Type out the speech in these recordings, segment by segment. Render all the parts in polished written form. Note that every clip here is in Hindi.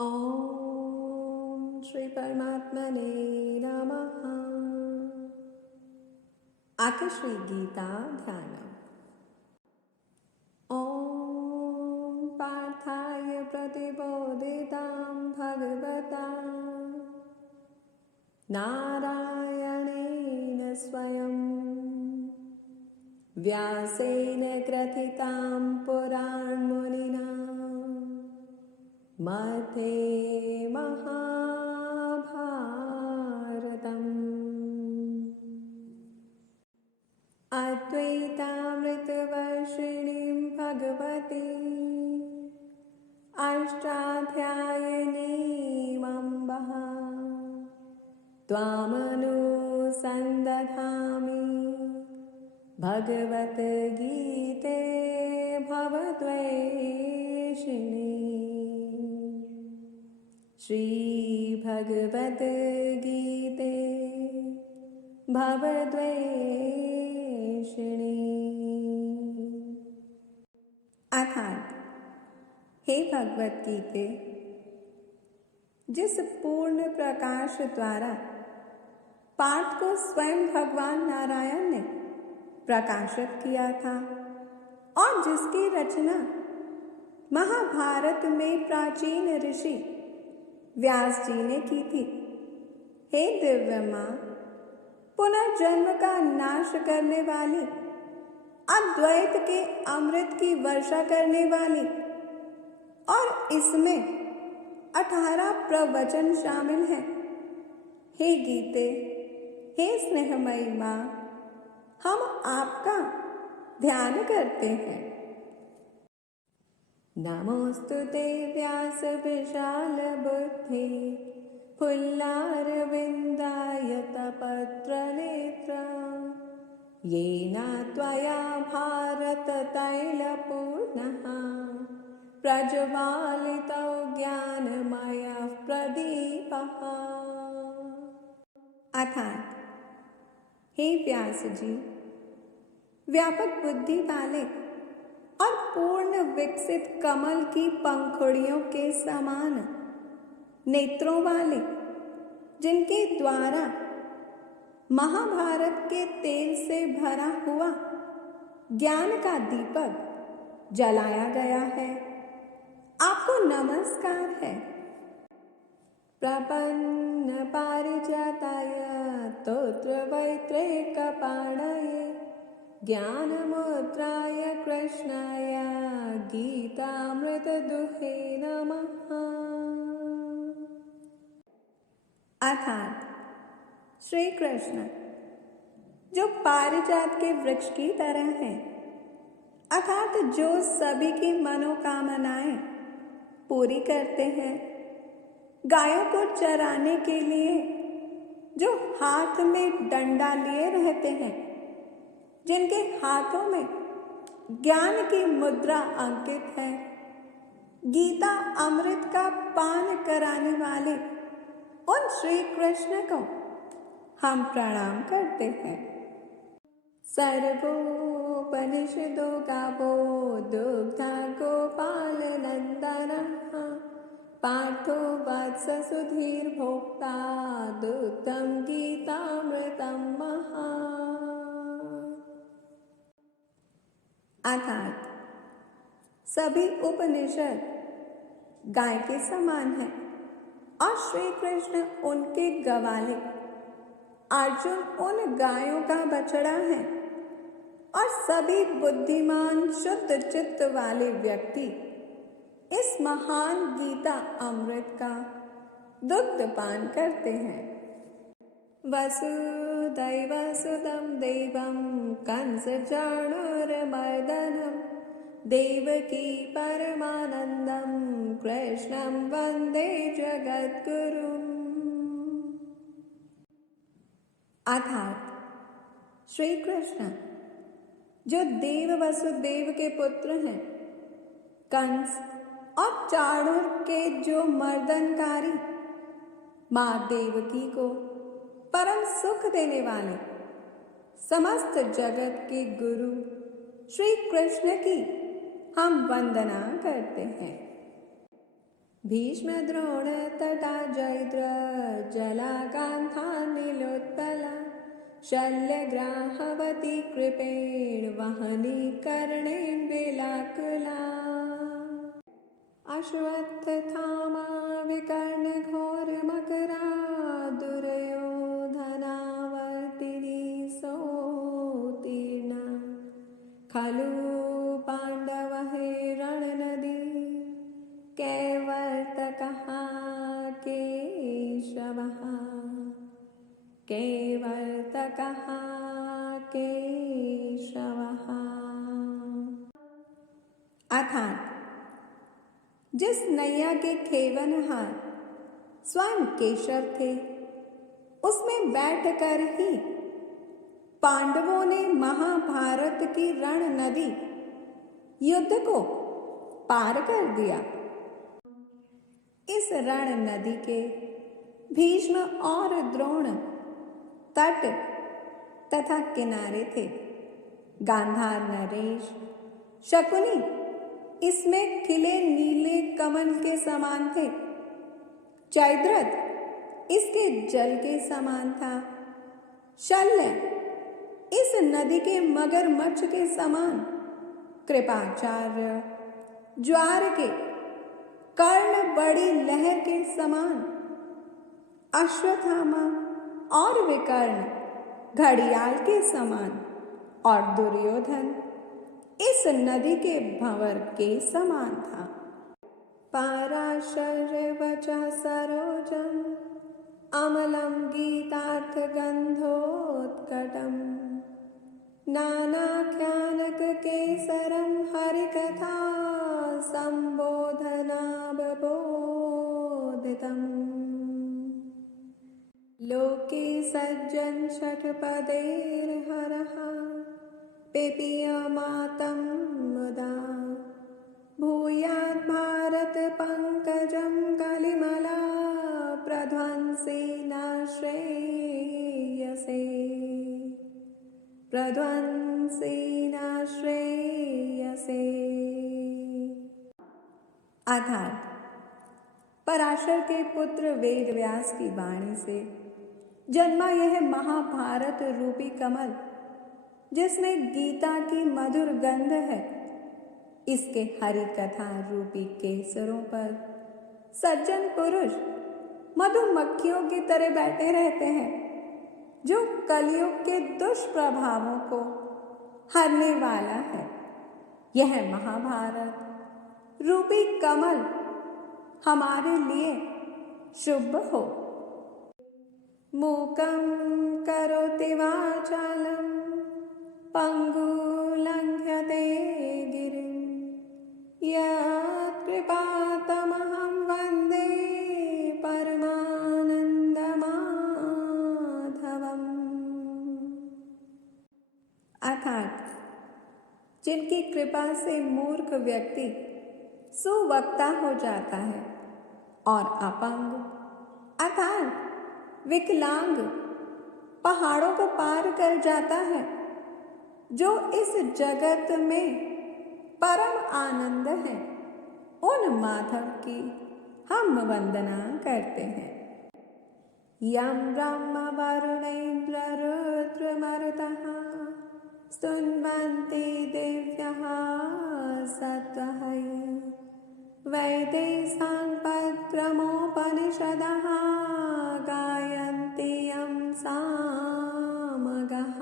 ओम श्री परमात्मने नमः। आके श्री गीता ध्यानम। ओम पार्थाय प्रतिबोधितां भगवता नारायणेन स्वयं व्यासेन ग्रथितां पुराणमुनिना मध्ये महाभारतम्। अद्वैतामृतवर्षिणीं भगवती अष्टाध्यायिनीमम्बः त्वामनुसन्दधामि भगवद्गीते भवद्वेषिणी। श्रीभगवद्गीते भवद्वेषिणी। अर्थात, हे भगवत गीते, जिस पूर्ण प्रकाश द्वारा पाठ को स्वयं भगवान नारायण ने प्रकाशित किया था और जिसकी रचना महाभारत में प्राचीन ऋषि व्यास जी ने की थी, हे दिव्य माँ, पुनर्जन्म का नाश करने वाली, अद्वैत के अमृत की वर्षा करने वाली और इसमें 18 प्रवचन शामिल हैं। हे गीते, हे स्नेहमयी माँ, हम आपका ध्यान करते हैं। नमोस्तुते व्यास विशाल बुद्धि फुल्लारविन्दायतपत्रनेत्र येन त्वया भारत तैलपूर्णः प्रज्वालितो ज्ञानमयः प्रदीपः। अर्थात, हे व्यास जी, व्यापक बुद्धि वाले और पूर्ण विकसित कमल की पंखुड़ियों के समान नेत्रों वाले, जिनके द्वारा महाभारत के तेल से भरा हुआ ज्ञान का दीपक जलाया गया है, आपको नमस्कार है। प्रपन्न पारिजाताय स्तोत्रवैत्रेयकपाणये ज्ञानमुद्राय कृष्णाय गीतामृतदुहे नमः। अर्थात, श्री कृष्ण जो पारिजात के वृक्ष की तरह हैं, अर्थात जो सभी की मनोकामनाएं पूरी करते हैं, गायों को चराने के लिए जो हाथ में डंडा लिए रहते हैं, जिनके हाथों में ज्ञान की मुद्रा अंकित है, गीता अमृत का पान कराने वाले उन श्री कृष्ण को हम प्रणाम करते हैं। सर्वोपनिषदो गावो दुग्धा गोपाल नंदनः पार्थो वत्स सुधीर भोक्ता दुग्धं गीतामृतं महा। अर्थात, सभी उपनिषद गाय के समान है और श्री कृष्ण उनके गवाले, अर्जुन उन गायों का बछड़ा है और सभी बुद्धिमान शुद्ध चित्त वाले व्यक्ति इस महान गीता अमृत का दुग्ध पान करते हैं। वसुदैवसुतं देवं कंसचाणूरमर्दनं देवकी परमानन्दं कृष्णं वन्दे जगद्गुरुम्। अर्थात, श्री कृष्ण जो देव वसुदेव के पुत्र हैं, कंस और चाणूर के जो मर्दनकारी, माँ देवकी को परम सुख देने वाले, समस्त जगत के गुरु श्री कृष्ण की हम वंदना करते हैं। भीष्म द्रोण तटा जयद्र जला गान्धा नीलोत्पला शल्यग्राहवती कृपेण वहनी कर्णेन वेलाकुला अश्वत्थामा विकर्ण घोर मकरा दुर्योधनावर्तिनी सोत्तीर्णा खलु पाण्डवहे रणनदी कैवर्तकः केशवः कैवर्तकः केशवः। अर्थात जिस नैया के खेवनहार स्वयं केशव थे, उसमें बैठकर ही पांडवों ने महाभारत की रण नदी युद्ध को पार कर दिया। इस रण नदी के भीष्म और द्रोण तट तथा किनारे थे। गांधार नरेश शकुनी इसमें खिले नीले कमल के समान थे। जयद्रथ इसके जल के समान था। शल्य इस नदी के मगरमच्छ के समान, कृपाचार्य ज्वार के, कर्ण बड़ी लहर के समान, अश्वत्थामा और विकर्ण घड़ियाल के समान और दुर्योधन इस नदी के भंवर के समान था। पाराशर्य वचः सरोजम अमलम गीतार्थ गंधोत्कटम नानाख्यानक केसरम हरिकथा संबोधनाबोधितम लोके सज्जन षट्पदैर्हरः पिपीयमातं मुदा भूयात् भारत पंकजं कलिमला प्रध्वंसी न श्रेयसे प्रध्वंसी न श्रेयसे। अर्थात पराशर के पुत्र वेद व्यास की वाणी से जन्मा यह महाभारत रूपी कमल, जिसमें गीता की मधुर गंध है, इसके हरि कथा रूपी केसरों पर सज्जन पुरुष मधुमक्खियों की तरह बैठे रहते हैं, जो कलयुग के दुष्प्रभावों को हरने वाला है। यह महाभारत रूपी कमल हमारे लिए शुभ हो। मूकं करोति वाचालं पंगुलंघ्यते गिरिं यत्कृपातमहं वन्दे परमानन्दमाधवम्। अर्थात जिनकी कृपा से मूर्ख व्यक्ति सुवक्ता हो जाता है और अपंग अर्थात विकलांग पहाड़ों को पार कर जाता है, जो इस जगत में परम आनंद है, उन माधव की हम वंदना करते हैं। यं ब्रह्म वरुणेन्द्र रुद्रमरुतः स्तुन्वन्ति दिव्यः सत्वः वैदे साङ्गपद्क्रमोपनिषदः गायन्ति यं सामगः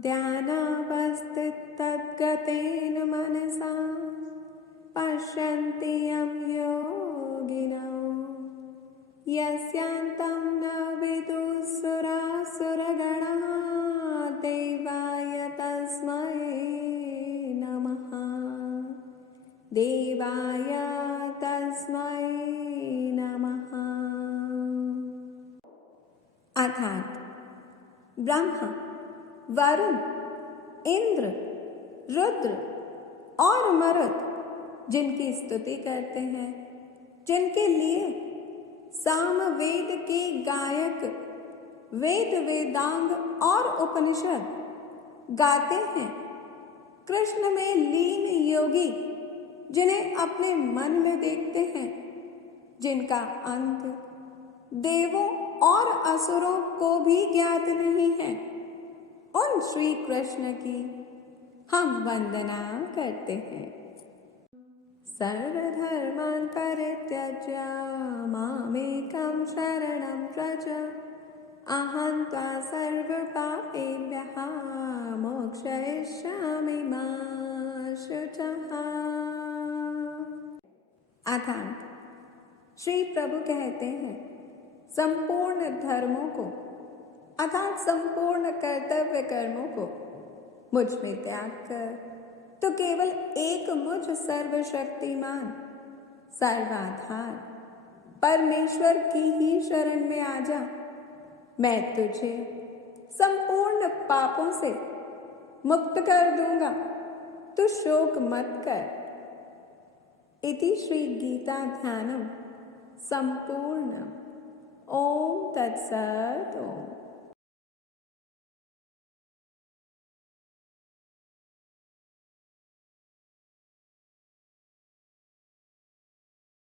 ध्यानावस्थिततद्गतेन मनसा पश्यन्ति यं योगिनो यस्यान्तं न विदुः सुरासुरगणाः देवाय तस्मै नमः देवाय तस्मै नमः। अर्थात ब्रह्मा, वरुण, इंद्र, रुद्र और मरुत जिनकी स्तुति करते हैं, जिनके लिए सामवेद के गायक वेद वेदांग और उपनिषद गाते हैं, कृष्ण में लीन योगी जिन्हें अपने मन में देखते हैं, जिनका अंत देवों और असुरों को भी ज्ञात नहीं है, उन श्री कृष्ण की हम वंदना करते हैं। सर्वधर्मान् परित्यज्य मामेकं शरणं व्रज अहं त्वा सर्वपापेभ्यः मोक्षयिष्यामि मा शुचः। अर्थात श्री प्रभु कहते हैं, संपूर्ण धर्मों को अर्थात संपूर्ण कर्तव्य कर्मों को मुझ में त्याग कर तो केवल एक मुझ सर्वशक्तिमान सर्वाधार परमेश्वर की ही शरण में आ जा। मैं तुझे संपूर्ण पापों से मुक्त कर दूंगा, तू शोक मत कर। इति श्री गीता ध्यानम संपूर्णम। ओम तत्सत। ओम।